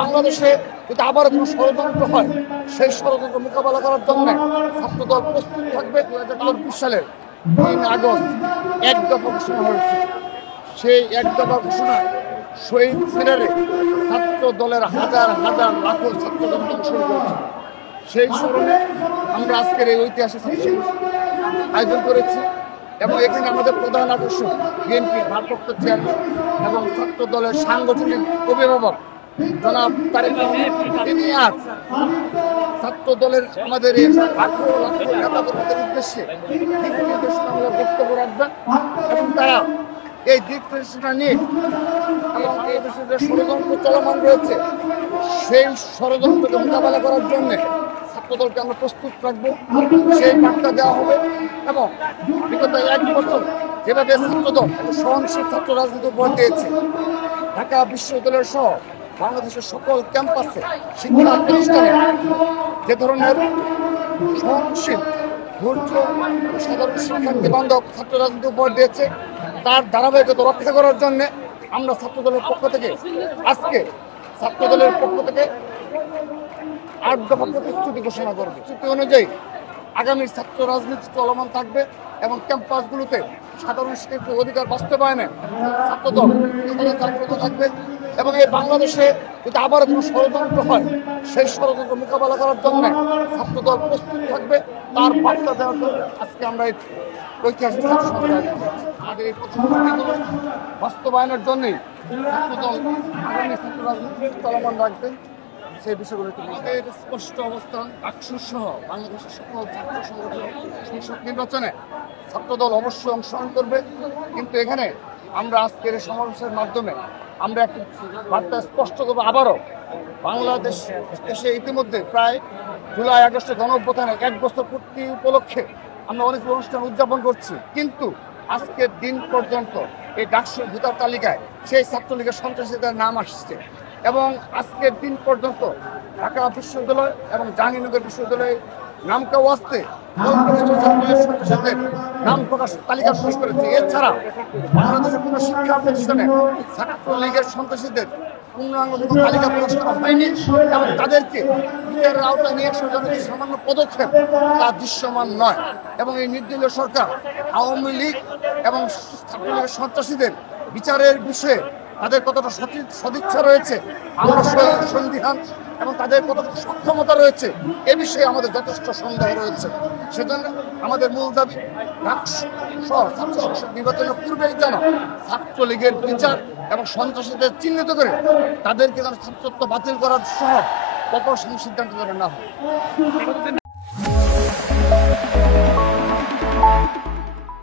বাংলাদেশে যদি আবার কোনো ষড়যন্ত্র হয়, সেই ষড়যন্ত্র মোকাবেলা করার জন্য ছাত্রদল প্রস্তুত থাকবে। 2024 সালের 3 আগস্ট এক দফা ঘোষণা হয়েছে। সেই এক দফা ঘোষণায় শহীদ মিনারে ছাত্র দলের হাজার হাজার লাখো ছাত্রদল অংশগ্রহণ করেছে। সেই স্মরণে আমরা আজকের এই ঐতিহাসিক আয়োজন করেছি এবং এখানে আমাদের প্রধান আকর্ষণ বিএনপির ভারপ্রাপ্ত চেয়ারম্যান এবং ছাত্র দলের সাংগঠনিক অভিভাবক জনাব তারেক রহমান। তিনি আজ ছাত্র দলের আমাদের এই লাখো লাখো নেতাকর্মীদের উদ্দেশ্যে দিক নির্দেশনামূলক বক্তব্য রাখবেন এবং তারা এই দিক নির্দেশনা নিয়ে এবং এই দেশে যে ষড়যন্ত্র চলমান রয়েছে সেই ষড়যন্ত্রকে মোকাবেলা করার জন্য ছাত্রদলকে আমরা প্রস্তুত রাখবো, সেই বার্তা দেওয়া হবে। এবং বিগত 1 বছর যেভাবে ছাত্রদল সহনশীল ছাত্র রাজনীতি উপহার দিয়েছে, ঢাকা বিশ্ববিদ্যালয় সহ বাংলাদেশের সকল ক্যাম্পাসে শিক্ষা প্রতিষ্ঠানে যে ধরনের সহনশীল ধৈর্য সাধারণ শিক্ষার্থী বান্ধব ছাত্র রাজনীতি উপহার দিয়েছে, তার ধারাবাহিকতা রক্ষা করার জন্য আমরা ছাত্রদলের পক্ষ থেকে আজকে ছাত্রদলের পক্ষ থেকে 8 দফা প্রতিশ্রুতি ঘোষণা করবে। প্রতিশ্রুতি অনুযায়ী আগামী ছাত্র রাজনীতি চলমান থাকবে এবং ক্যাম্পাসগুলোতে সাধারণ শিক্ষার্থীর অধিকার বাস্তবায়নে ছাত্রদল জাগ্রত থাকবে এবং এই বাংলাদেশে যদি আবার কোনো ষড়যন্ত্র হয়, সেই ষড়যন্ত্র মোকাবেলা করার জন্য ছাত্রদল প্রস্তুত থাকবে। তার বার্তা দেওয়ার জন্য আজকে আমরা এই ঐতিহাসিক ছাত্র সংগ্রাম আমাদের এই প্রতিশ্রুতিগুলো বাস্তবায়নের জন্যই ছাত্রদল আগামী ছাত্র রাজনীতি চলমান রাখবে। সেই বিষয়গুলো আমাদের স্পষ্ট অবস্থান, ডাকসু সহ বাংলাদেশের সকল ছাত্র সংগঠন সংসদ নির্বাচনে ছাত্রদল অবশ্যই অংশগ্রহণ করবে। কিন্তু এখানে আমরা আজকের এই সমাবেশের মাধ্যমে আমরা একটি বার্তা স্পষ্ট করবো। আবারও বাংলাদেশ দেশে ইতিমধ্যে প্রায় জুলাই আগস্টের গণঅভ্যুত্থানের 1 বছর পূর্তি উপলক্ষে আমরা অনেক অনুষ্ঠান উদযাপন করছি, কিন্তু আজকের দিন পর্যন্ত এই ডাকসু ভোটার তালিকায় সেই ছাত্রলীগের সন্ত্রাসীদের নাম আসছে এবং আজকের দিন পর্যন্ত ঢাকা বিশ্ববিদ্যালয় এবং জাহাঙ্গীরনগর বিশ্ববিদ্যালয়ের নামকা ওয়াস্তে সন্ত্রাসীদের নাম প্রকাশ তালিকা প্রকাশ করেছে। এছাড়া বাংলাদেশের কোনো শিক্ষা প্রতিষ্ঠানে ছাত্রলীগের সন্ত্রাসীদের পূর্ণাঙ্গ তালিকা প্রকাশ করা হয়নি এবং তাদেরকে বিচারের আওতায় নিয়ে আসার জন্য যে সামান্য পদক্ষেপ তা দৃশ্যমান নয় এবং এই নির্দলীয় সরকার আওয়ামী লীগ এবং ছাত্রলীগের সন্ত্রাসীদের বিচারের বিষয়ে তাদের কতটা সদিচ্ছা রয়েছে আমরা সন্দিহান এবং তাদের কতটা সক্ষমতা রয়েছে এ বিষয়ে আমাদের যথেষ্ট সন্দেহ রয়েছে। সেজন্য আমাদের মূল দাবি ছাত্র সংসদ নির্বাচনের পূর্বেই যেন ছাত্রলীগের বিচার এবং সন্ত্রাসীদের চিহ্নিত করে তাদেরকে যেন ছাত্রত্ব বাতিল করার সহ প্রকল্প সিদ্ধান্ত যেন না হয়।